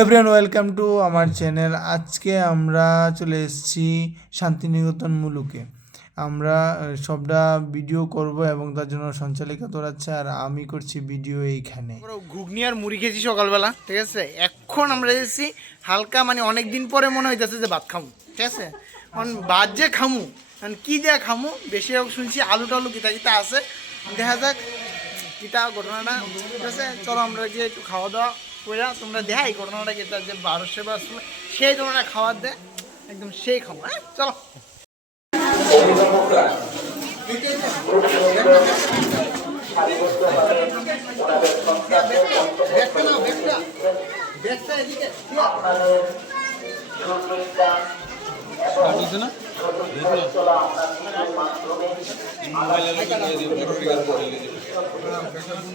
Everyone welcome to আমার channel. আজকে আমরা চলে এসেছি শান্তিনিকেতন মুলুকে। আমরা সবটা ভিডিও করব এবং তার জন্য সঞ্চালিকা তোরাচ্ছে, আর আমি করছি ভিডিও এইখানে। ঘুগনি আর মুড়ি খেয়েছি সকালবেলা, ঠিক আছে। এখন আমরা এসেছি হালকা, মানে অনেক দিন পরে মনে হইতেছে যে ভাত খামু, ঠিক আছে। এখন ভাত যে খামু, মানে কী দেয়া খামু, বেশিরভাগ শুনছি আলু টালু কিতা কিতা আছে, দেখা যাক কিতা ঘটনাটা, ঠিক আছে। চলো আমরা গিয়ে একটু খাওয়া দাওয়া করে তোমরা দেখাই ঘটনাটা কিতা, যে 1200 বা সেই তোমরা খাওয়ার দেয় একদম সেই খাবো। হ্যাঁ চলো।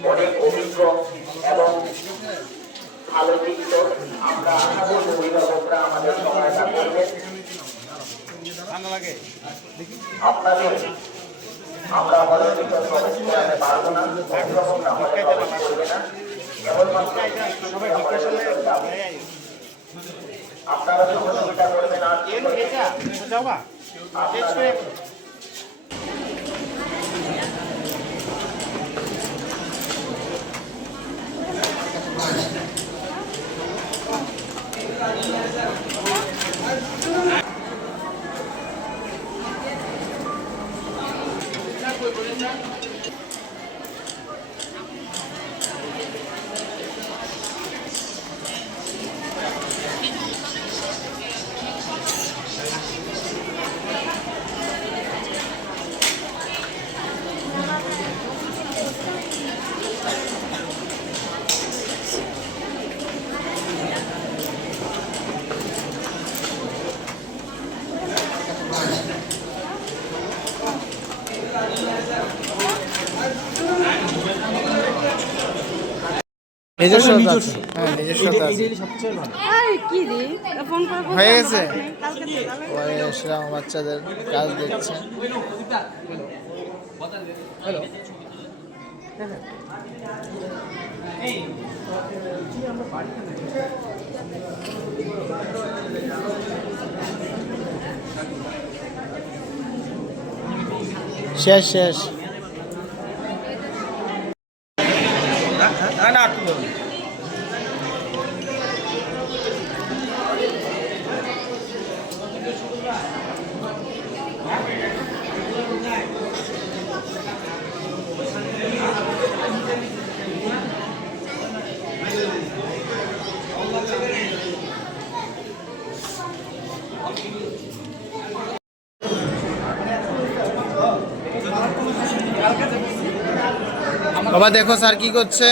অনেক অভিজ্ঞ এবং আলোচিত আমরা অভিভাবকরা আমাদের সহায়তা করবেন। আপনাদের আমরা অলিখিত সদস্য পারবো না, অভিভাবকরা আমাদের করবে না, কেবলমাত্র আপনারা সহযোগিতা করবেন। আর নিজস্ব হয়ে গেছে। সেরকম বাচ্চাদের কাজ দেখছে। শেষ শেষ। বাবা দেখো স্যার কি করছে।